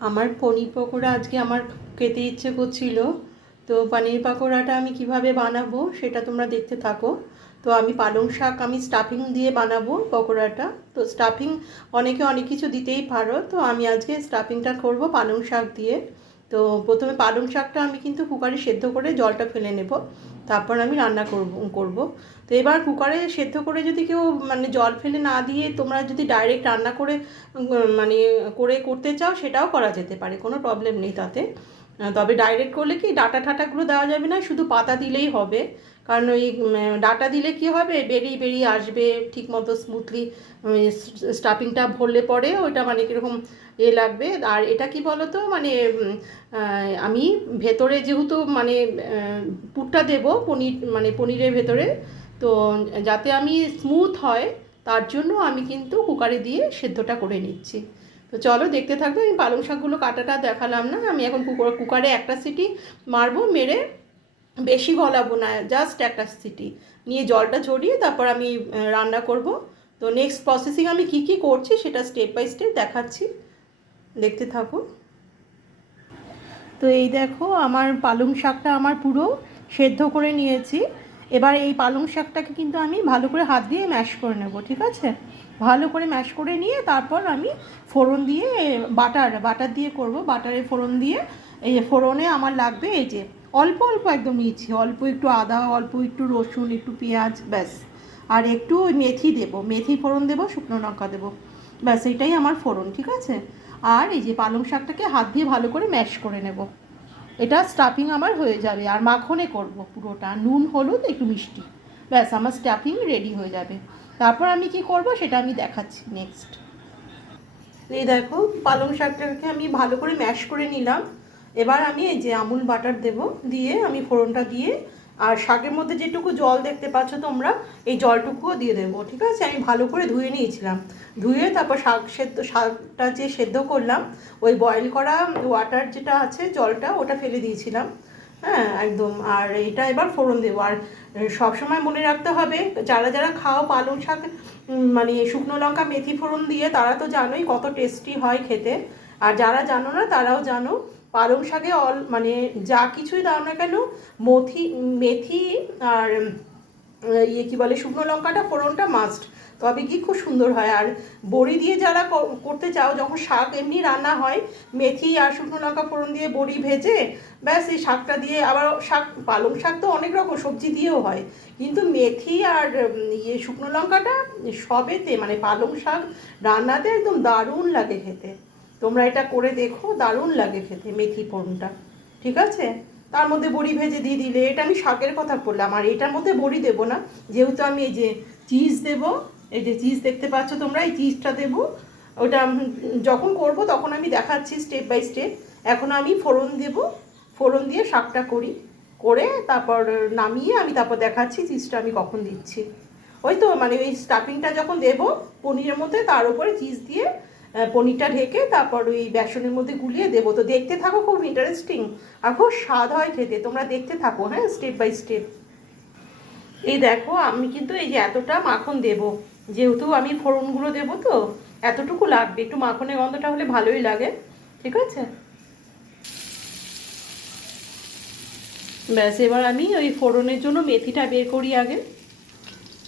আমার পনির পকোড়া আজকে আমার খেতে ইচ্ছে করছিল। তো পনির পকোড়াটা আমি কিভাবে বানাবো সেটা তোমরা দেখতে থাকো। তো আমি পালং শাক আমি স্টাফিং দিয়ে বানাবো পকোড়াটা। তো স্টাফিং অনেকে অনেক কিছু দিতেই পারো, তো আমি আজকে স্টাফিংটা করব পালং শাক দিয়ে। তো প্রথমে পালং শাকটা আমি কিন্তু কুকারে সেদ্ধ করে জলটা ফেলে নেব, তারপর আমি রান্না করব। তো এবার কুকারে সেদ্ধ করে যদি কেউ মানে জল ফেলে না দিয়ে তোমরা যদি ডাইরেক্ট রান্না করে মানে করতে চাও সেটাও করা যেতে পারে, কোনো প্রবলেম নেই তাতে। তবে ডাইরেক্ট করলে কি ডাটা ঠাটাগুলো দেওয়া যাবে না, শুধু পাতা দিলেই হবে। কারণ ওই ডাটা দিলে কি হবে, বেরিয়ে বেরিয়ে আসবে ঠিক মতো স্মুথলি। স্টাফিংটা ভরলে পরে ওইটা মানে কীরকম লাগবে। আর এটা কি বলো তো মানে আমি ভেতরে যেহেতু মানে পুরটা দেবো পনির মানে পনিরের ভেতরে, তো যাতে আমি স্মুথ হয় তার জন্য আমি কিন্তু কুকারে দিয়ে সেদ্ধটা করে নিচ্ছি। তো চলো দেখতে থাকবে। আমি পালং শাকগুলো কাটাটা দেখালাম না, আমি এখন কুকারে একটা সিটি মারবো, মেরে বেশি গলাবো না, জাস্ট একটা সিটি নিয়ে জলটা ঝরিয়ে তারপর আমি রান্না করব। তো নেক্সট প্রসেসিং আমি কি কি করছি সেটা স্টেপ বাই স্টেপ দেখাচ্ছি, দেখতে থাকো। তো এই দেখো আমার পালং শাকটা আমার পুরো সেদ্ধ করে নিয়েছি। এবার এই পালং শাকটাকে কিন্তু আমি ভালো করে হাত দিয়ে ম্যাশ করে নেব, ঠিক আছে? ভালো করে ম্যাশ করে নিয়ে তারপর আমি ফোড়ন দিয়ে বাটার দিয়ে করব। বাটারে ফোড়ন দিয়ে এই যে ফোড়নে আমার লাগবে এই যে অল্প অল্প একদম নিয়েছি, অল্প একটু আদা, অল্প একটু রসুন, একটু পেঁয়াজ, ব্যাস। আর একটু মেথি দেবো, মেথি ফোড়ন দেবো, শুকনো লঙ্কা দেবো, ব্যাস এটাই আমার ফোড়ন, ঠিক আছে? আর এই যে পালং শাকটাকে হাত দিয়ে ভালো করে ম্যাশ করে নেব। এটা স্টাফিং আমার হয়ে যাবে, আর মাখনে করব পুরোটা, নুন হলুদ একটু মিষ্টি, ব্যাস আমার স্টাফিং রেডি হয়ে যাবে। তারপর আমি কি করব সেটা আমি দেখাচ্ছি নেক্সট। এই দেখো পালং শাকটাকে আমি ভালো করে ম্যাশ করে নিলাম। এবার আমি এই যে আমুল বাটার দেব, দিয়ে আমি ফোড়নটা দিয়ে আর শাকের মধ্যে যেটুকু জল দেখতে পাচ্ছ তোমরা, এই জলটুকুও দিয়ে দেবো, ঠিক আছে? আমি ভালো করে ধুয়ে নিয়েছিলাম, ধুয়ে তারপর শাকটা যে সেদ্ধ করলাম ওই বয়েল করা ওয়াটার যেটা আছে জলটা ওটা ফেলে দিয়েছিলাম, হ্যাঁ একদম। আর এটা এবার ফোড়ন দেবো। আর সবসময় মনে রাখতে হবে, যারা যারা খাও পালং শাক মানে শুকনো লঙ্কা মেথি ফোড়ন দিয়ে, তারা তো জানোই কত টেস্টি হয় খেতে। আর যারা জানো না তারাও জানো, পালং শাকে মানে যা কিছুই দাও না কেন, মেথি আর কী বলে শুকনো লঙ্কাটা ফোড়নটা মাস্ট, তবে কি খুব সুন্দর হয়। আর বড়ি দিয়ে যারা করতে চাও, যখন শাক এমনি রান্না হয় মেথি আর শুকনো লঙ্কা ফোড়ন দিয়ে বড়ি ভেজে ব্যাস এই শাকটা দিয়ে, আবার পালং শাক তো অনেক রকম সবজি দিয়েও হয়, কিন্তু মেথি আর শুকনো লঙ্কাটা সবেতে মানে পালং শাক রান্নাতে একদম দারুণ লাগে খেতে। তোমরা এটা করে দেখো, দারুণ লাগে খেতে মেথি ফোড়নটা, ঠিক আছে? তার মধ্যে বড়ি ভেজে দিয়ে দিলে, এটা আমি শাকের কথা বললাম। আর এটার মধ্যে বড়ি দেবো না, যেহেতু আমি এই যে চিজ দেবো, এই যে চিজ দেখতে পাচ্ছ তোমরা, এই চিজটা দেবো। ওটা যখন করব তখন আমি দেখাচ্ছি স্টেপ বাই স্টেপ। এখন আমি ফোড়ন দেবো, ফোড়ন দিয়ে শাকটা করে তারপর নামিয়ে আমি তারপর দেখাচ্ছি চিজটা আমি কখন দিচ্ছি। ওই তো মানে ওই স্টাফিংটা যখন দেবো পনিরের মধ্যে, তার উপরে চিজ দিয়ে পনিরটা ঢেকে তারপর ওই বেসনের মধ্যে গুলিয়ে দেবো। তো দেখতে থাকো, খুব ইন্টারেস্টিং আর খুব স্বাদ হয় খেতে, তোমরা দেখতে থাকো, হ্যাঁ স্টেপ বাই স্টেপ। এই দেখো আমি কিন্তু এই যে এতটা মাখন দেব, যেহেতু আমি ফোড়নগুলো দেবো তো এতটুকু লাগবে, একটু মাখনের গন্ধটা হলে ভালোই লাগে, ঠিক আছে? ব্যাস এবার আমি ওই ফোড়নের জন্য মেথিটা বের করি আগে।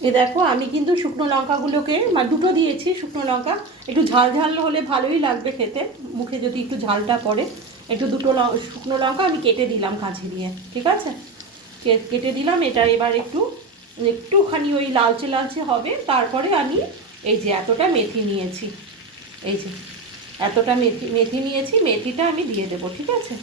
এ দেখো আমি কিন্তু শুকনো লঙ্কাগুলোকে মানে দুটো দিয়েছি শুকনো লঙ্কা, একটু ঝাল ঝাল হলে ভালোই লাগবে খেতে, মুখে যদি একটু ঝালটা পড়ে। একটু দুটো শুকনো লঙ্কা আমি কেটে দিলাম কাঁচি দিয়ে, ঠিক আছে? কেটে দিলাম। এটা এবার একটুখানি ওই লালচে লালচে হবে, তারপরে আমি এই যে এতটা মেথি নিয়েছি, এই যে এতটা মেথি নিয়েছি, মেথিটা আমি দিয়ে দেবো, ঠিক আছে?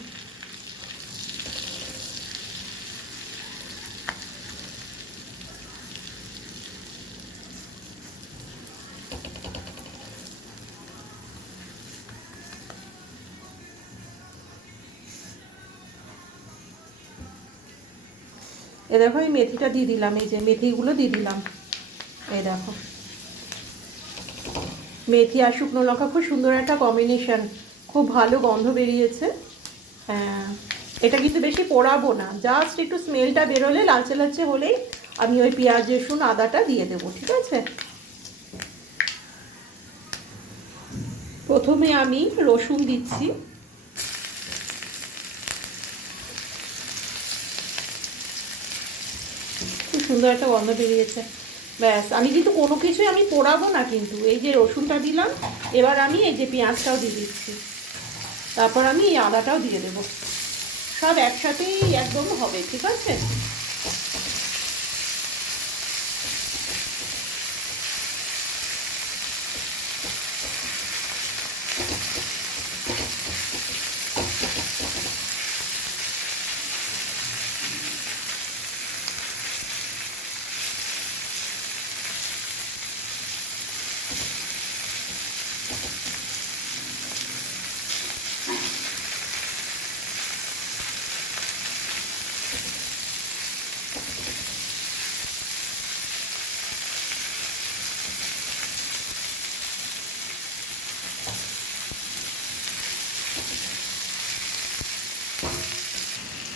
এ দেখো এই মেথিটা দিয়ে দিলাম, এই যে মেথিগুলো দিয়ে দিলাম, এই দেখো মেথি আর শুকনো লঙ্কা খুব সুন্দর একটা কম্বিনেশন, খুব ভালো গন্ধ বেরিয়েছে। হ্যাঁ, এটা কিন্তু বেশি পোড়াবো না, জাস্ট একটু স্মেলটা বেরোলে লালচে লালচে হলেই আমি ওই পেঁয়াজ রসুন আদাটা দিয়ে দেবো, ঠিক আছে? প্রথমে আমি রসুন দিচ্ছি, সুন্দর একটা গন্ধ বেরিয়েছে। ব্যাস, আমি কিন্তু কোনো কিছুই আমি পোড়াবো না কিন্তু। এই যে রসুনটা দিলাম, এবার আমি এই যে পেঁয়াজটাও দিয়ে দিচ্ছি, তারপর আমি এই আদাটাও দিয়ে দেবো, সব একসাথেই একদম হবে, ঠিক আছে?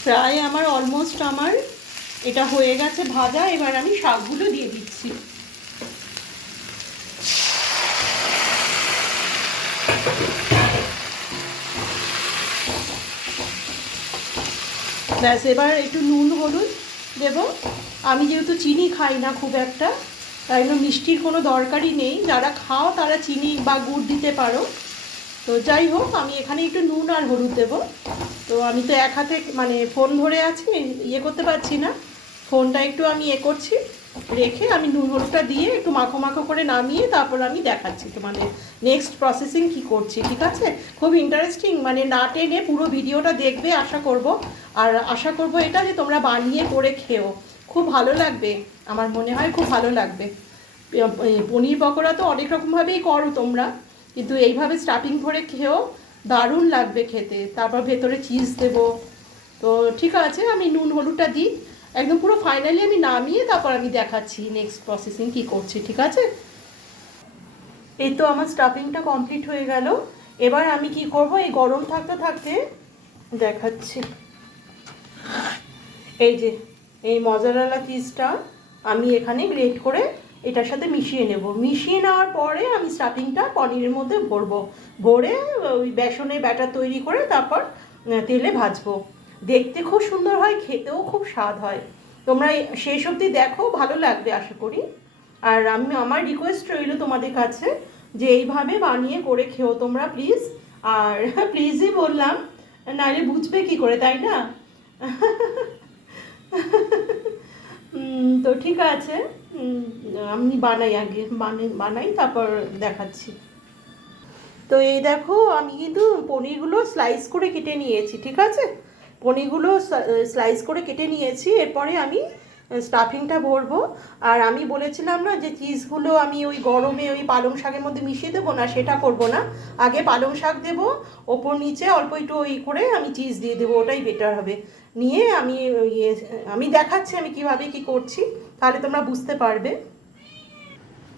প্রায় আমার অলমোস্ট আমার এটা হয়ে গেছে ভাজা। এবার আমি শাকগুলো দিয়ে দিচ্ছি। ব্যাস, এবার একটু নুন হলুদ দেব। আমি যেহেতু চিনি খাই না খুব একটা, তাই জন্য মিষ্টির কোনো দরকারই নেই। যারা খাও তারা চিনি বা গুড় দিতে পারো। তো যাই হোক, আমি এখানে একটু নুন আর হলুদ দেবো। তো আমি তো এক হাতে মানে ফোন ধরে আছি, ইয়ে করতে পারছি না, ফোনটা একটু আমি করছি, রেখে আমি নুন হলুদটা দিয়ে একটু মাখো মাখো করে নামিয়ে তারপর আমি দেখাচ্ছি তোমাদের নেক্সট প্রসেসিং কি করছি, ঠিক আছে? খুব ইন্টারেস্টিং, মানে না টেনে পুরো ভিডিওটা দেখবে আশা করব। আর আশা করব এটা যে তোমরা বানিয়ে করে খেও, খুব ভালো লাগবে, আমার মনে হয় খুব ভালো লাগবে। পনির পকোড়া তো অনেক রকমভাবেই করো তোমরা, কিন্তু এইভাবে স্টাফিং করে খেও, দারুণ লাগবে খেতে। তারপর ভেতরে চিজ দেবো। তো ঠিক আছে, আমি নুন হলুদটা দিই একদম পুরো ফাইনালি আমি নামিয়ে তারপর আমি দেখাচ্ছি নেক্সট প্রসেসিং কি করছি, ঠিক আছে? এই তো আমার স্টাফিংটা কমপ্লিট হয়ে গেল। এবার আমি কি করব, এই গরম থাকতে থাকতে দেখাচ্ছি। এই যে এই মজারেলা চিজটা আমি এখানে গ্রেট করে এটার সাথে মিশিয়ে নেব। মিশিয়ে নেওয়ার পরে আমি স্টাফিংটা পনিরের মধ্যে ভরবো, ভরে ওই বেসনের ব্যাটার তৈরি করে তারপর তেলে ভাজবো। দেখতে খুব সুন্দর হয়, খেতেও খুব স্বাদ হয়। তোমরা শেষ অবধি দেখো, ভালো লাগবে আশা করি। আর আমি আমার রিকোয়েস্ট রইল তোমাদের কাছে যে এইভাবে বানিয়ে করে খেও তোমরা প্লিজ। আর প্লিজই বললাম, নাহলে বুঝবে কি করে, তাই না? তো ঠিক আছে, আমি বানাই, আগে বানাই তারপর দেখাচ্ছি। তো এই দেখো, আমি কিন্তু পনিরগুলো স্লাইস করে কেটে নিয়েছি, ঠিক আছে? পনিরগুলো স্লাইস করে কেটে নিয়েছি। এরপরে আমি স্টাফিংটা ভরবো। আর আমি বলেছিলাম না যে চিজগুলো আমি ওই গরমে ওই পালং শাকের মধ্যে মিশিয়ে দেবো না, সেটা করব না। আগে পালং শাক দেবো, ওপর নিচে অল্প একটু ওই করে আমি চিজ দিয়ে দেবো, ওটাই বেটার হবে। নিয়ে আমি ইয়ে আমি দেখাচ্ছি আমি কিভাবে কি করছি, তাহলে তোমরা বুঝতে পারবে।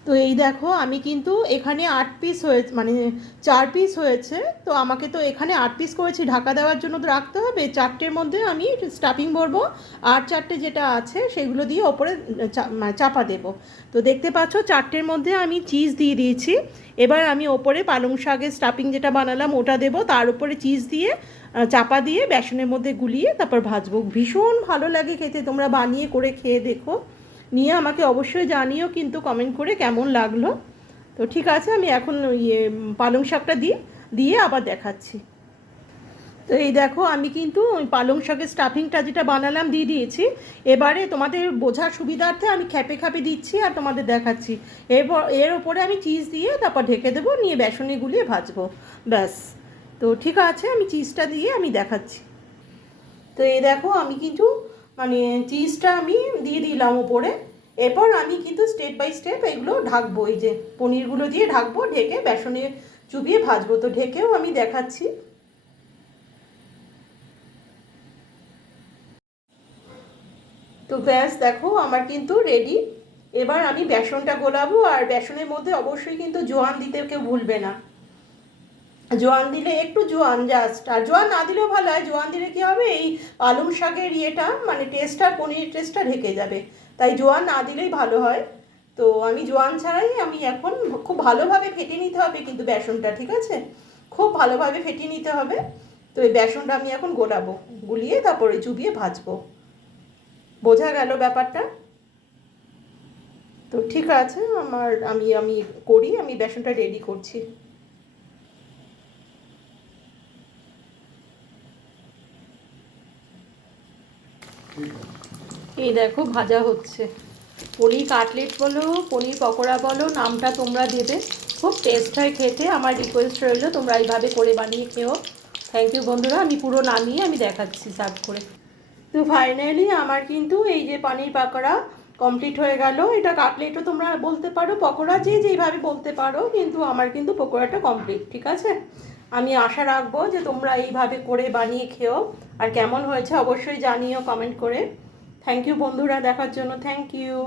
তো এই দেখো, আমি কিন্তু এখানে 8 পিস হয়েছে, মানে 4 পিস হয়েছে। তো আমাকে তো এখানে 8 পিস করেছি, ঢাকা দেওয়ার জন্য তো রাখতে হবে। 4টের মধ্যে আমি স্টাফিং ভরবো, আর 4টে যেটা আছে সেগুলো দিয়ে ওপরে মানে চাপা দেবো। তো দেখতে পাচ্ছ 4টের মধ্যে আমি চিজ দিয়ে দিয়েছি। এবার আমি ওপরে পালং শাকের স্টাফিং যেটা বানালাম ওটা দেবো, তার উপরে চিজ দিয়ে চাপা দিয়ে বেসনের মধ্যে গুলিয়ে তারপর ভাজবো। ভীষণ ভালো লাগে খেতে, তোমরা বানিয়ে করে খেয়ে দেখো, নিয়ে আমাকে অবশ্যই জানিও কিন্তু কমেন্ট করে কেমন লাগলো। তো ঠিক আছে, আমি এখন পালং শাকটা দিয়ে আবার দেখাচ্ছি। তো এই দেখো, আমি কিন্তু ওই পালং শাকের স্টাফিংটা যেটা বানালাম দিয়ে দিয়েছি। এবারে তোমাদের বোঝার সুবিধার্থে আমি খ্যাপে খ্যাপে দিচ্ছি আর তোমাদের দেখাচ্ছি। এর ওপরে আমি চিজ দিয়ে তারপর ঢেকে দেবো, নিয়ে বেসনে গুলিয়ে ভাজবো, ব্যাস। তো ঠিক আছে, আমি চিজটা দিয়ে আমি দেখাচ্ছি। তো এই দেখো, আমি কিন্তু মানে চিজটা আমি দিয়ে দিলাম ওপরে। এরপর আমি কিন্তু স্টেপ বাই স্টেপ এগুলো ঢাকবো, এই যে পনিরগুলো দিয়ে ঢাকবো, ঢেকে বেসনে চুবিয়ে ভাজবো। তো ঢেকেও আমি দেখাচ্ছি। তো ব্যাস দেখো, আমার কিন্তু রেডি। এবার আমি বেসনটা গোলাবো, আর বেসনের মধ্যে অবশ্যই কিন্তু জোয়ান দিতে কেউ ভুলবে না। জোয়ান দিলে একটু জোয়ান জাস্ট, আর জোয়ান না দিলেও ভালো হয়। জোয়ান দিলে কী হবে, এই পালং শাকের ইয়েটা মানে টেস্টটা, পনির টেস্টটা ঢেকে যাবে, তাই জোয়ান না দিলেই ভালো হয়। তো আমি জোয়ান ছাড়াই আমি এখন খুব ভালোভাবে ফেটে নিতে হবে কিন্তু বেসনটা, ঠিক আছে? খুব ভালোভাবে ফেটিয়ে নিতে হবে। তো এই বেসনটা আমি এখন গোলাবো, গুলিয়ে তারপরে চুবিয়ে ভাজবো। বোঝা গেল ব্যাপারটা? তো ঠিক আছে, আমি করি, আমি বেসনটা রেডি করছি। এই দেখো ভাজা হচ্ছে। পনির কাটলেট বলো, পনির পকোড়া বলো, নামটা তোমরা দেবে, খুব টেস্ট হয় খেতে। আমার রিকোয়েস্ট রইলো তোমরা এইভাবে করে বানিয়ে খেও। থ্যাংক ইউ বন্ধুরা, আমি পুরো নামিয়ে আমি দেখাচ্ছি সার্ভ করে। তো ফাইনালি আমার কিন্তু এই যে পনির পকোড়া কমপ্লিট হয়ে গেল। এটা কাটলেটও তোমরা বলতে পারো, পকোড়া যে যেইভাবে বলতে পারো, কিন্তু আমার কিন্তু পকোড়াটা কমপ্লিট। ঠিক আছে, আমি আশা রাখবো যে তোমরা এইভাবে করে বানিয়ে খেও, আর কেমন হয়েছে অবশ্যই জানিও কমেন্ট করে। থ্যাংক ইউ বন্ধুরা দেখার জন্য, থ্যাংক ইউ।